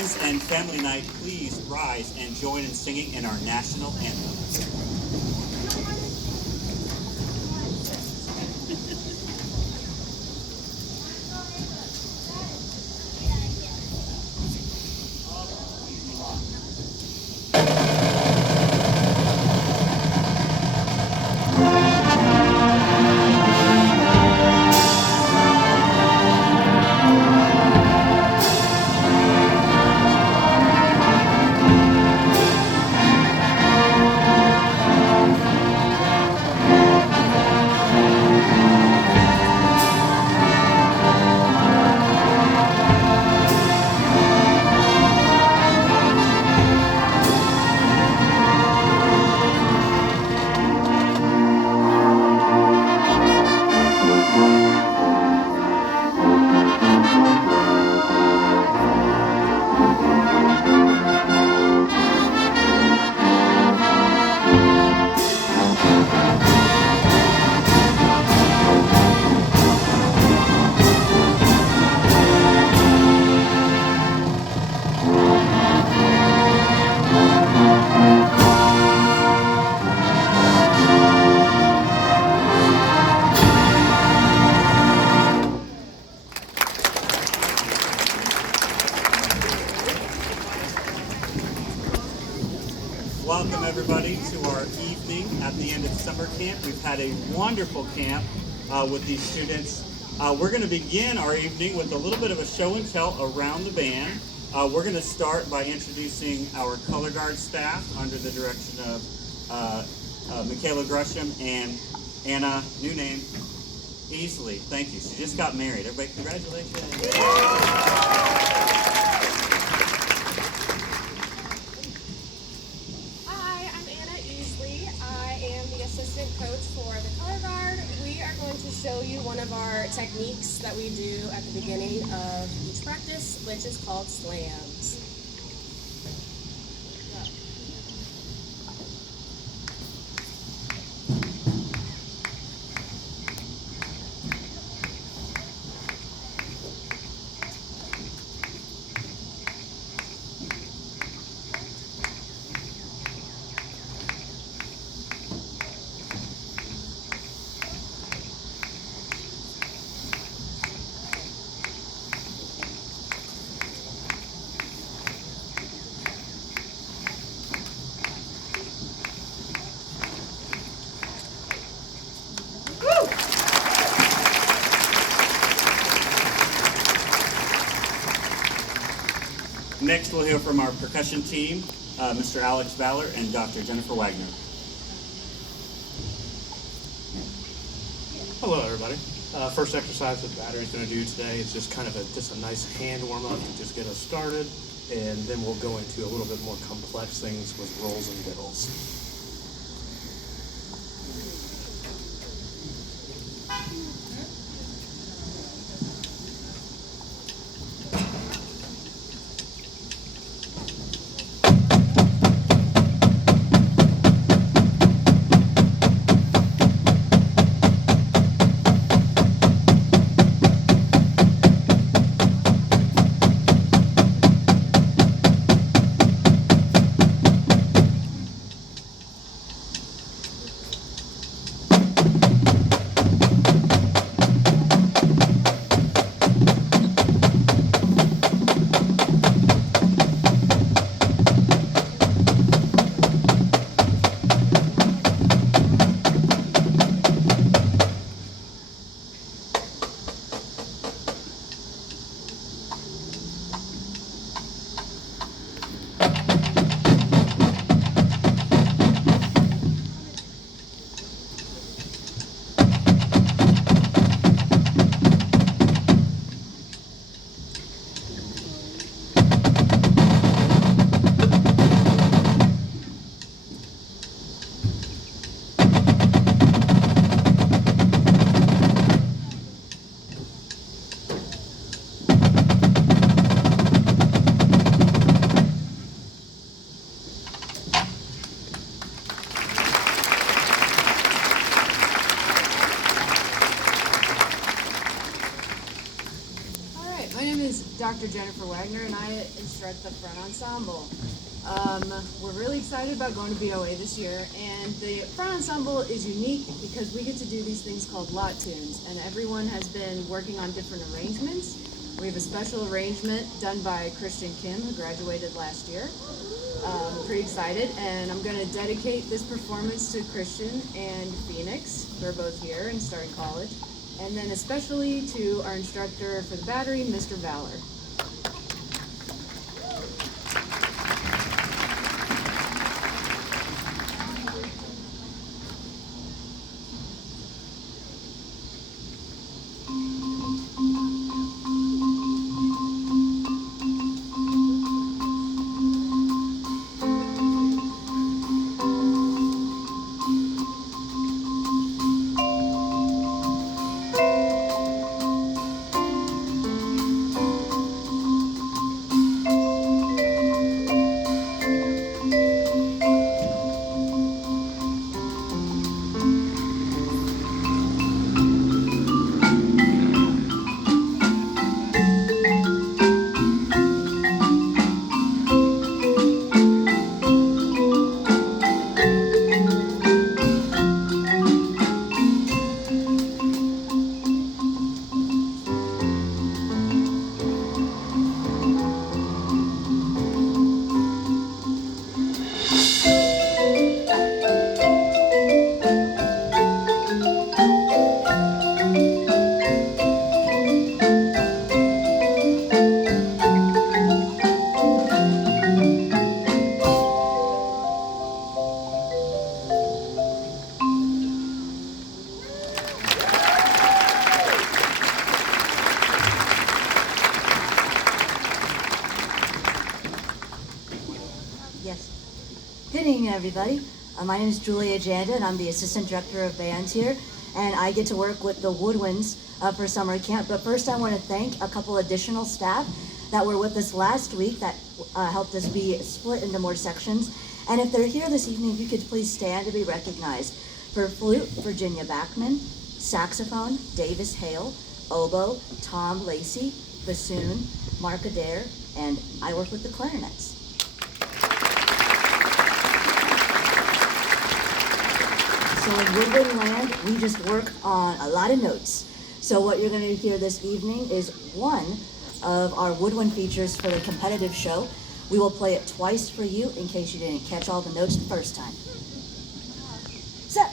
Friends and family night, please rise and join in singing in our national anthem. Welcome everybody to our evening at the end of summer camp. We've had a wonderful camp with these students. We're going to begin our evening with a little bit of a show and tell around the band. We're going to start by introducing our color guard staff under the direction of Michaela Gresham and Anna, new name, Easley. Thank you. She just got married. Everybody, congratulations. Coach for the color guard. We are going to show you one of our techniques that we do at the beginning of each practice, which is called slams. Next, we'll hear from our percussion team, Mr. Alex Valor and Dr. Jennifer Wagner. Hello, everybody. First exercise that Battery's going to do today is just kind of just a nice hand warm-up to just get us started, and then we'll go into a little bit more complex things with rolls and diddles. Dr. Jennifer Wagner, and I instruct the front ensemble. We're really excited about going to BOA this year, and the front ensemble is unique because we get to do these things called lot tunes, and everyone has been working on different arrangements. We have a special arrangement done by Christian Kim, who graduated last year. Pretty excited, and I'm going to dedicate this performance to Christian and Phoenix. They're both here and starting college, and then especially to our instructor for the battery, Mr. Valor. Good evening, everybody. My name is Julia Janda, and I'm the Assistant Director of Band here, and I get to work with the Woodwinds for summer camp. But first, I want to thank a couple additional staff that were with us last week that helped us be split into more sections. And if they're here this evening, if you could please stand to be recognized. For flute, Virginia Backman; saxophone, Davis Hale; oboe, Tom Lacey; bassoon, Mark Adair; and I work with the clarinets. So in Woodwind land, we just work on a lot of notes. So what you're going to hear this evening is one of our Woodwind features for the competitive show. We will play it twice for you in case you didn't catch all the notes the first time. Set.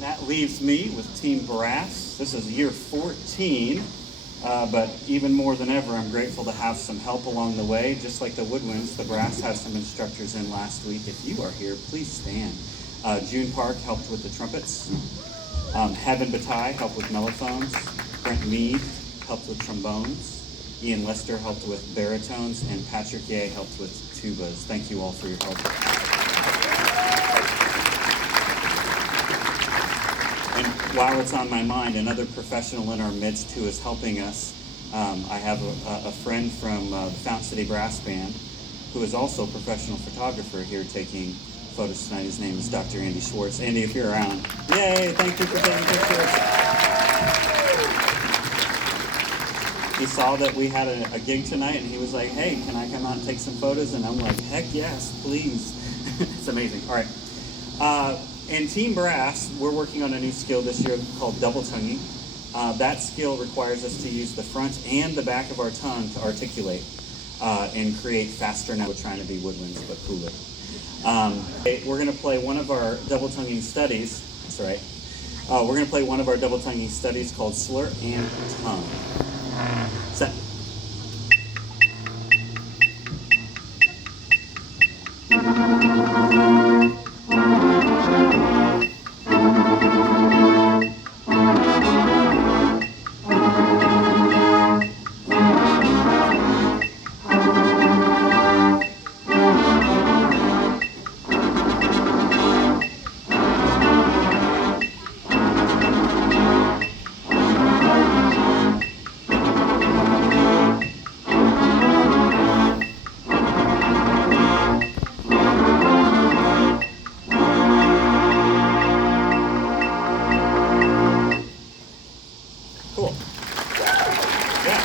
That leaves me with Team Brass. This is year 14, but even more than ever, I'm grateful to have some help along the way. Just like the Woodwinds, the Brass has some instructors in last week. If you are here, please stand. June Park helped with the trumpets. Heaven Bataille helped with mellophones. Brent Mead helped with trombones. Ian Lester helped with baritones. And Patrick Ye helped with tubas. Thank you all for your help. And while it's on my mind, another professional in our midst who is helping us, I have a friend from the Fountain City Brass Band who is also a professional photographer here taking photos tonight. His name is Dr. Andy Schwartz. Andy, if you're around, yay, thank you for taking pictures. He saw that we had a gig tonight, and he was like, hey, can I come out and take some photos? And I'm like, heck yes, please. It's amazing. All right. In Team Brass, we're working on a new skill this year called double tonguing. That skill requires us to use the front and the back of our tongue to articulate and create faster notes. We're trying to be woodwinds, but cooler. We're going to play one of our double tonguing studies. That's right. We're going to play one of our double tonguing studies called Slur and Tongue. Set. Cool. Yeah.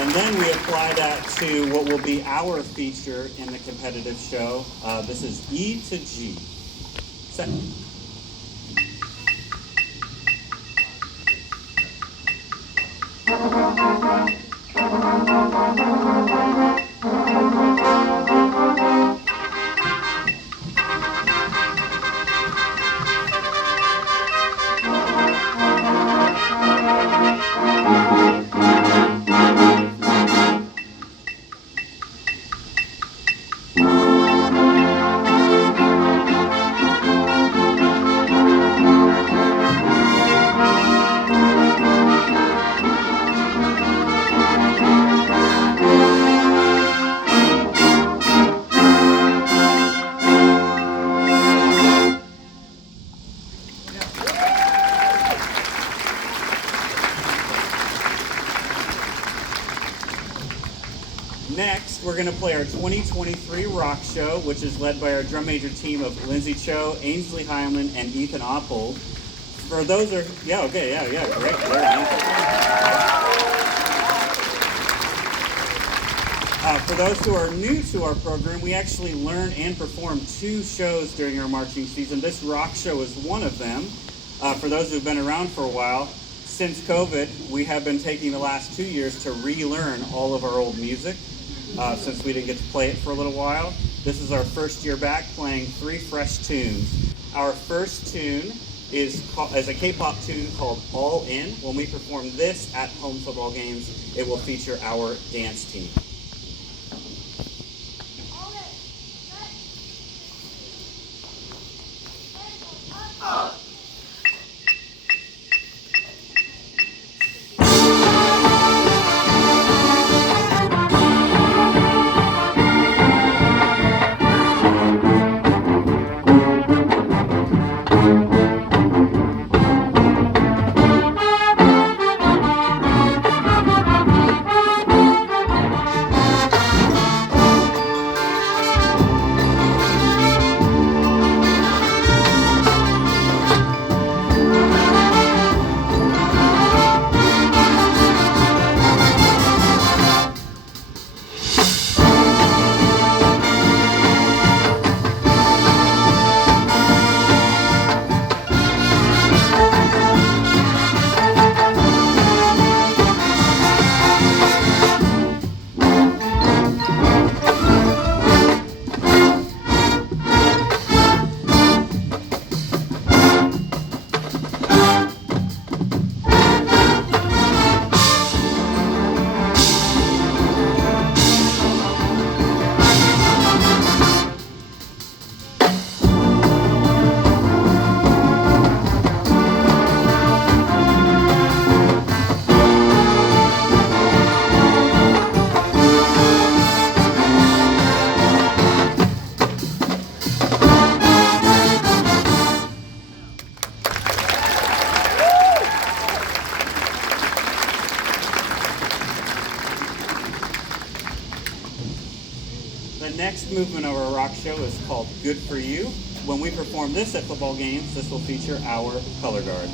And then we apply that to what will be our feature in the competitive show. This is E to G. Set. Next, we're going to play our 2023 rock show, which is led by our drum major team of Lindsay Cho, Ainsley Hyman, and Ethan Oppold. For those great, for those who are new to our program, we actually learn and perform 2 shows during our marching season. This rock show is one of them. For those who've been around for a while, since COVID, we have been taking the last 2 years to relearn all of our old music. Since we didn't get to play it for a little while. This is our first year back playing 3 fresh tunes. Our first tune is a K-pop tune called All In. When we perform this at home football games, it will feature our dance team. The next movement of our rock show is called Good For You. When we perform this at football games, this will feature our color guard.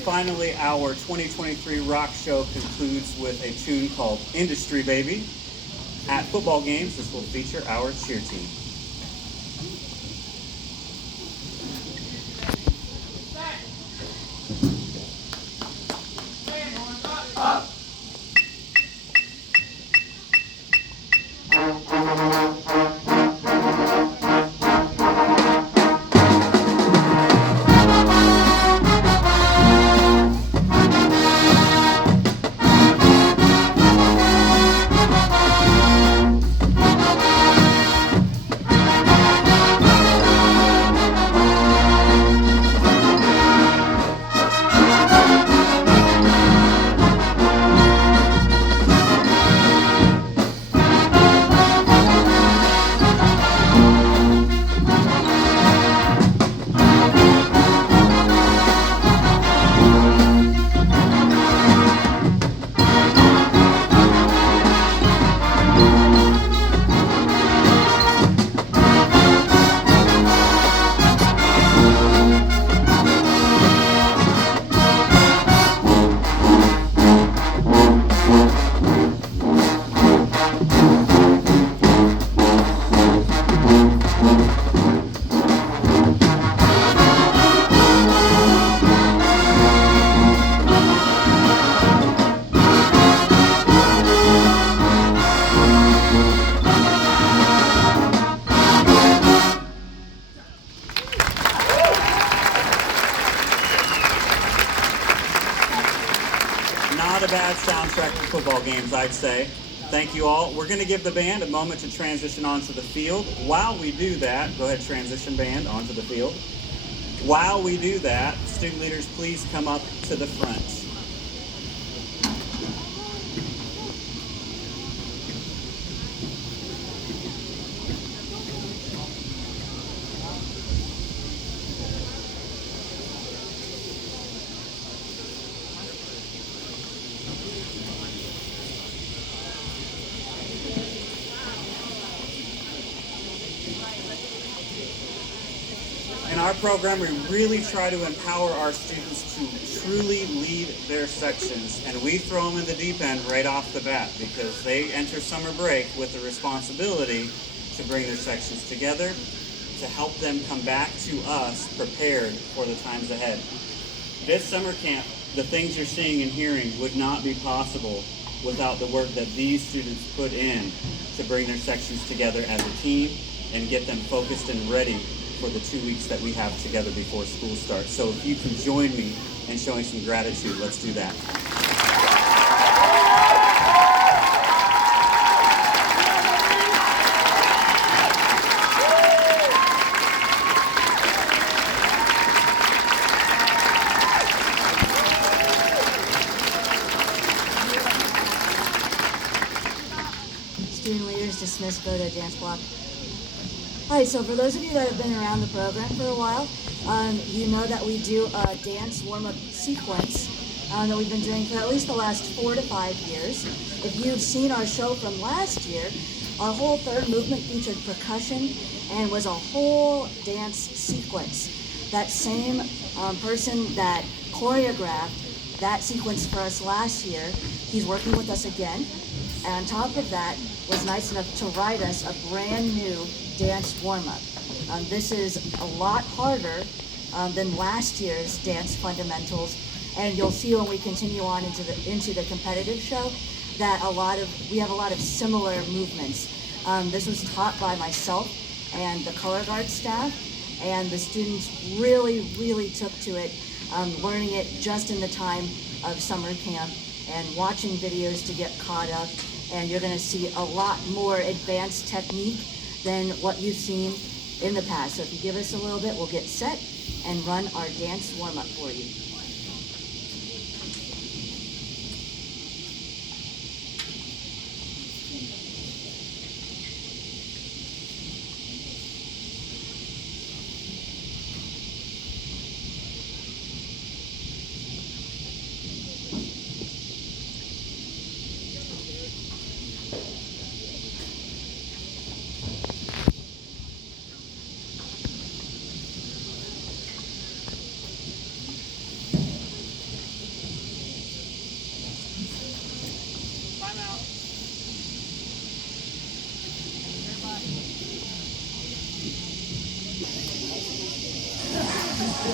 finally, our 2023 rock show concludes with a tune called Industry Baby. At football games, this will feature our cheer team. Not a bad soundtrack for football games, I'd say. Thank you all. We're going to give the band a moment to transition onto the field. While we do that, go ahead, transition band onto the field. While we do that, student leaders, please come up to the front. In our program, we really try to empower our students to truly lead their sections, and we throw them in the deep end right off the bat because they enter summer break with the responsibility to bring their sections together, to help them come back to us prepared for the times ahead. This summer camp, the things you're seeing and hearing would not be possible without the work that these students put in to bring their sections together as a team and get them focused and ready for the 2 weeks that we have together before school starts. So if you can join me in showing some gratitude, let's do that. Student leaders dismissed, go to dance block. All right, so for those of you that have been around the program for a while, you know that we do a dance warm-up sequence that we've been doing for at least the last 4 to 5 years. If you've seen our show from last year, our whole third movement featured percussion and was a whole dance sequence. That same person that choreographed that sequence for us last year, he's working with us again. And on top of that, was nice enough to write us a brand new dance warm-up. This is a lot harder than last year's dance fundamentals, and you'll see when we continue on into the competitive show that we have a lot of similar movements. This was taught by myself and the color guard staff, and the students really took to it, learning it just in the time of summer camp and watching videos to get caught up. And you're going to see a lot more advanced technique than what you've seen in the past. So if you give us a little bit, we'll get set and run our dance warm-up for you. I'm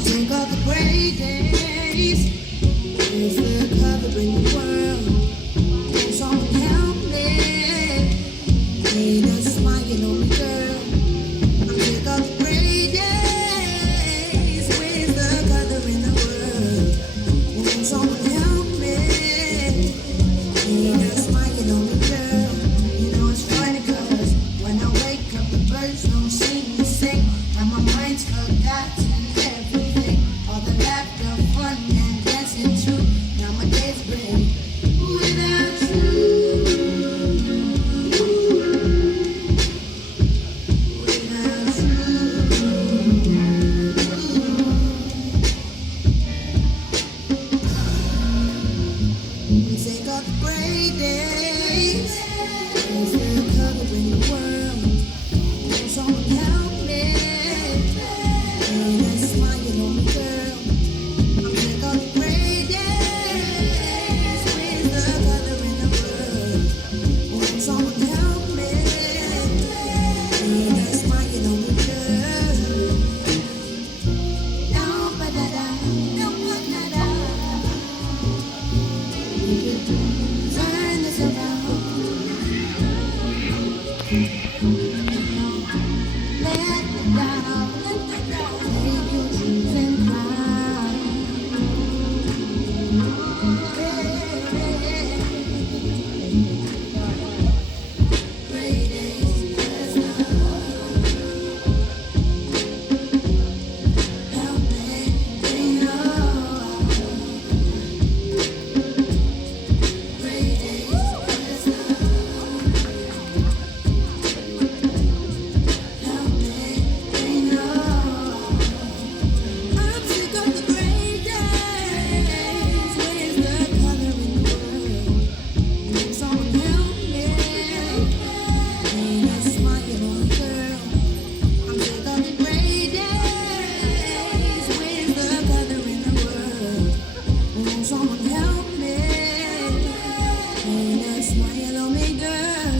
sick of the gray days. Is the covering the world? Can someone help me? Need a smile on me, girl. I'm sick of the gray days. Where's the color in the world? Can someone help me? Need a smile on me, girl. You know it's funny 'cause when I wake up, the birds don't seem to sing, and my mind's forgotten everything. All the laughter, fun, and dancing too. Now my days bring without you. Without you. We take all the gray days. Is there color in the world? Can someone help me? Need a smile on me, girl. I'm sick of the gray days. Where's the color in the world? Can someone help me? Need a smile on me, girl. Down, ba-da-da, down, ba-da-da. We could turn this around. Let me down, take your dreams and cry. Gray days, help me, they know. Gray days, help me, they know. I'm sick of the gray days. Where's the color in the world? Can someone help me? Need a smile on me, girl. I'm sick of the gray days. Where's the color in the world? Can someone help me? Need a smile on me, girl.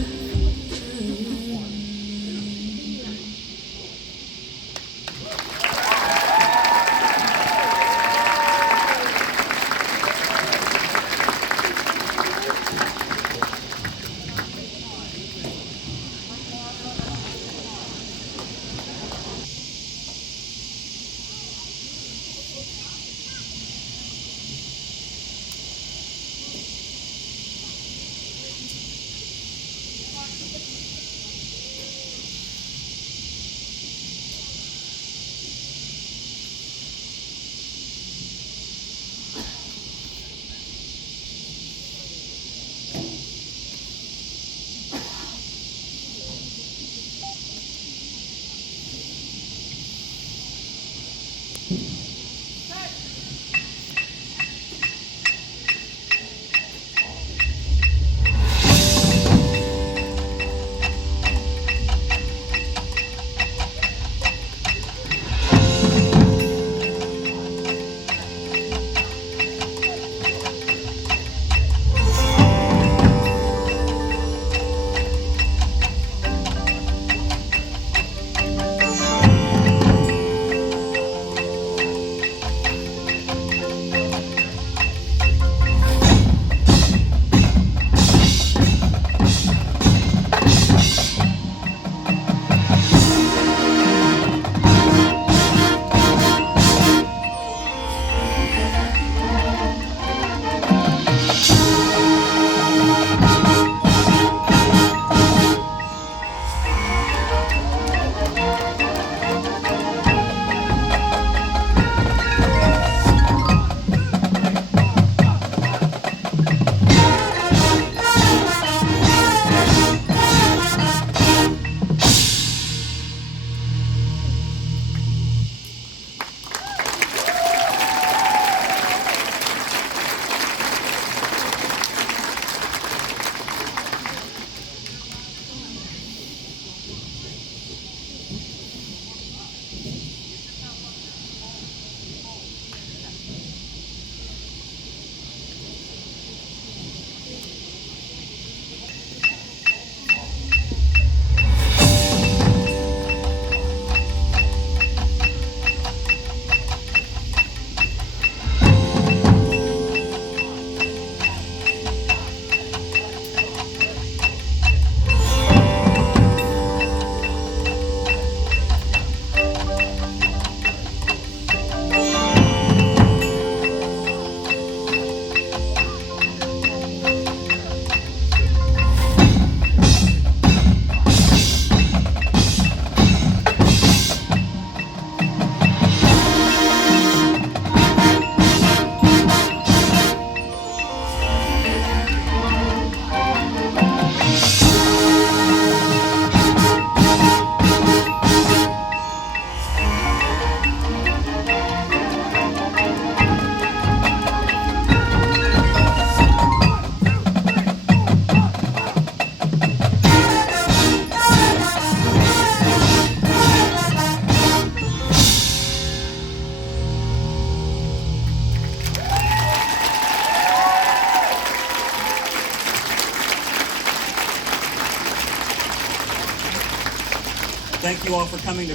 Thank you all for coming to